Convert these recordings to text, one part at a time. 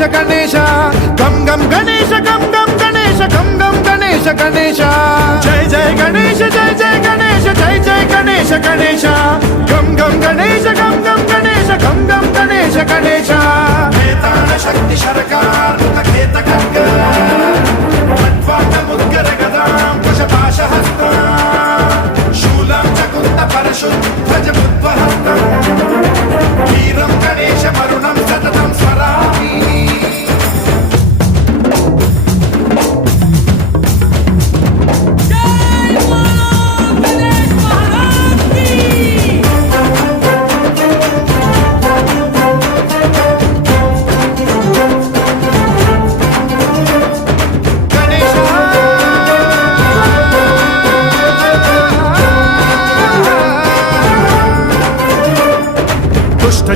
గణేశ గణేశ గం గం గణేశ గం గం గణేశ గం గం గణేశ గణేశ జయ జయ గణేశ జయ జయ గణేశ జయ జయ గణేశ గణేశ గం గం గణేశ గం గం గణేశ గం గం గణేశ గణేశ వేతాళ శక్తి శరకార్ ఖేత ఖడ్గ ఖడ్వాండ ముద్గర గదాం కుశపాశహస్తం శూలం చకుంద పరశుద్ధ బుద్ధ్వహస్తం వీరం గణేశ మరుణం సతతం స్మరామి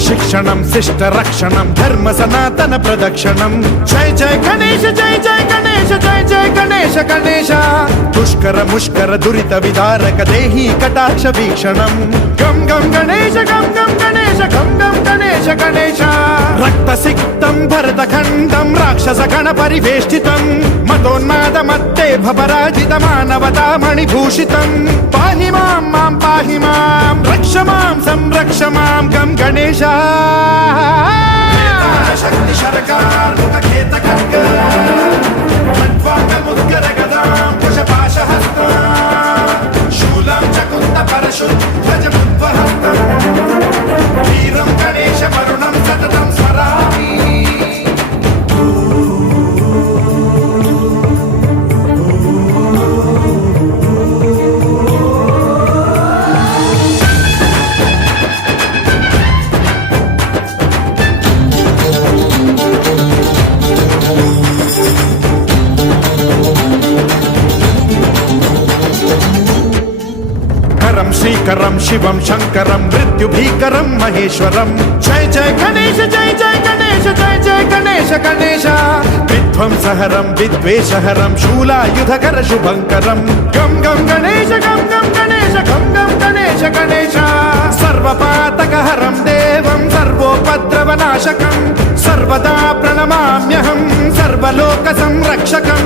శిక్షణం శిష్ట రక్షణం ధర్మ సనాతన ప్రదక్షిణం జయ జయ గణేశ జయ జయ గణేశ జయ జయ గణేశ గణేశ దుష్కర ముష్కర దురిత విదారక దేహి కటాక్ష వీక్షణం గం గం గణేశ గం గం గణేశ గం గం గణేశ గణేశ రక్త సిక్తం భరత ఖండం రాక్షస గణ పరివేష్టితం మతోన్మాద మత్తే భపరాజిత మానవతా మణిభూషితం పాహి మాం మాం పాహి మాం రక్ష మాం సంరక్ష మాం గం గణేశ శక్తి శరకార్ ఖేత ఖడ్గ ఖడ్వాండ ముద్గర గదాం కుశపాశహస్తం శూలం చకుంద పరశుద్ధ బుద్ధ్వహస్తం వీరం గణేశ మరుణం సతతం స్మరామి శ్రీకరం శివం శంకరం మృత్యుభీకరం మహేశ్వరం జయ జయ గణేశ జయ జయ గణేశ జయ జయ గణేశ గణేశ విధ్వంసహరం విద్వేషహరం శూలాయుధకర శుభంకరం గం గం గణేశ గం గం గణేశ గం గం గణేశ గణేశ సర్వపాతకహరం దేవం సర్వోపద్రవనాశకం సర్వదా ప్రణమామ్యహం సర్వలోక సంరక్షకం